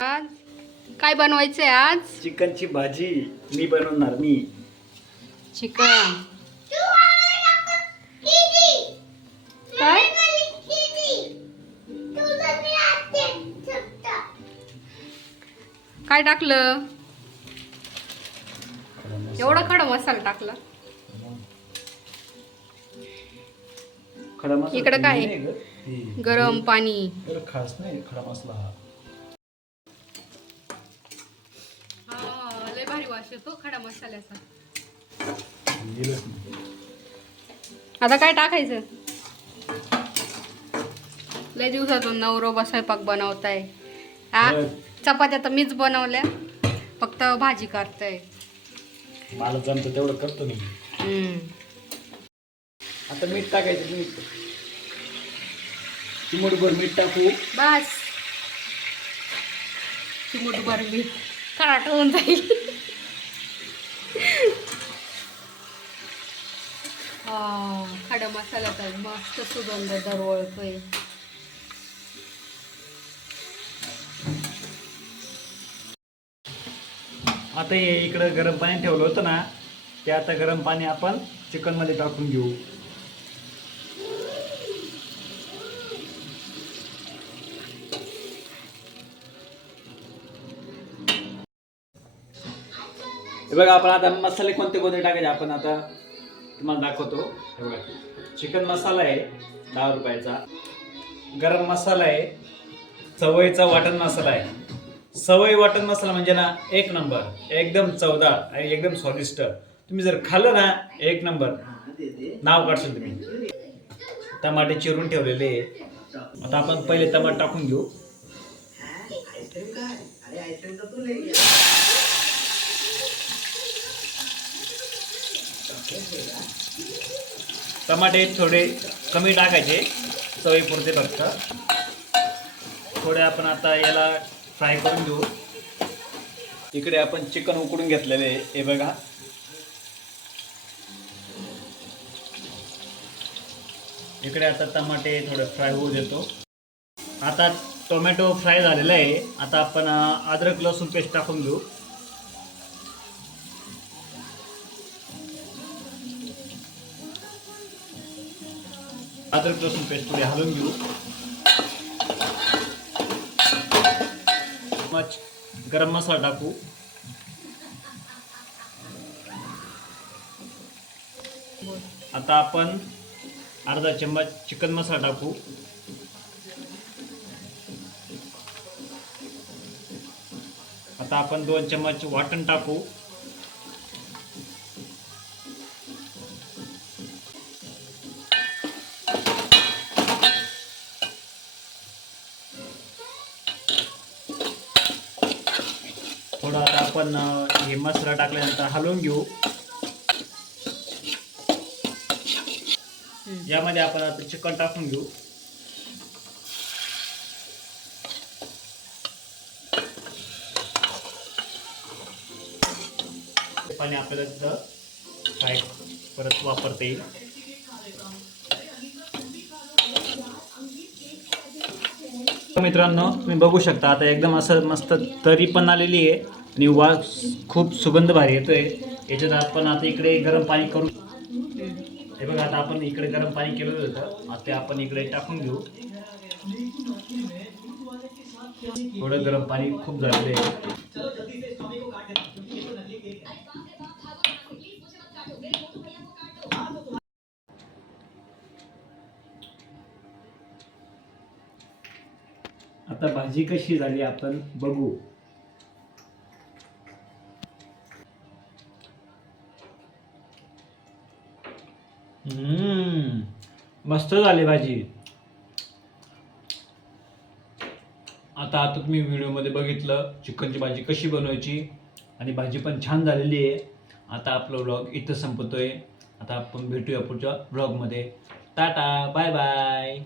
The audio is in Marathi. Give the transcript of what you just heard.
आज काय बनवायचंय आज? चिकनची भाजी मी बनवणार मी. चिकन काय? काय टाकलं? एवढा खडा मसाला टाकला. खडा मसाला इकडं काय? नाही ग, हे गरम पाणी. एवढं खास नाही खडा मसाला हा. लय भारी वास येतो खडा मसाल्याचा. गेलंच नाही. आता काय टाकायचं? लय दिवसातून नवरोबा स्वयंपाक बनवताय. हा, चपात्या तर मीच बनवल्या, फक्त भाजी करताय. मला जमतं तेवढं करतो मी. आता मीठ टाकायचं. मीठ चिमूटभर मीठ टाकू. बस चिमूटभर मीठ खराट होऊन जाईल. खडा मसाल्याचा मस्त सुगंध दरवळतोय. आता हे इकडं गरम पाणी ठेवलं होतं ना, ते आता गरम पाणी आपण चिकन मध्ये टाकून घेऊ. हे बघा, आपण आता मसाले कोणते कोणते टाकायचे आपण आता तुम्हाला दाखवतो. हे बघा, चिकन मसाला आहे 10 रुपयाचा, गरम मसाला आहे, सवयीचा वाटण मसाला आहे. सवय वाटण मसाला म्हणजे ना एक नंबर, एकदम चवदार आणि एकदम स्वादिष्ट. तुम्ही जर खाल्लं ना एक नंबर, नाव काढशाल तुम्ही. टमाटे चिरून ठेवलेले. आता आपण पहिले टमाटे टाकून घेऊ. टमाटे थोडे कमी टाकायचे, चवीपुरते फक्त. थोडे आपण आता याला फ्राय करून घेऊ. इकडे आपण चिकन उकडून घेतलेले आहे, हे बघा. इकडे आता टमाटे थोडे फ्राय होऊ देतो. आता टोमॅटो फ्राय झालेला आहे. आता आपण अद्रक लसूण पेस्ट टाकून घेऊ. अद्रक लसूण पेस्ट थोडी हलवून घेऊ. गरम मसाला टाकू. आता आपण अर्धा चम्मच चिकन मसाला टाकू. आता आपण 2 चम्मच वाटण टाकू. थोडं आता आपण हे मसाला टाकल्यानंतर हलवून घेऊ. यामध्ये आपण आता चिकन टाकून घेऊ. पाणी आपल्याला तिथं फ्राय परत वापरता येईल. मित्रांनो, तुम्ही बघू शकता आता एकदम असं मस्त तरी पण आलेली आहे आणि वास खूप सुगंध भारी येतोय. याच्यात आपण आता इकडे गरम पाणी करू. हे बघा, आता आपण इकडे गरम पाणी केलेलं होतं, आता आपण इकडे टाकून घेऊ. थोडं गरम पाणी खूप झालेलं आहे. आता भाजी कशी झाली आपण बघू. मस्त झाली भाजी. आता तुम्ही व्हिडिओमध्ये बघितलं चिकनची भाजी कशी बनवायची आणि भाजी पण छान झालेली आहे. आता आपला व्लॉग इथं संपतोय. आता आपण भेटूया पुढच्या व्लॉगमध्ये. Tata, bye bye.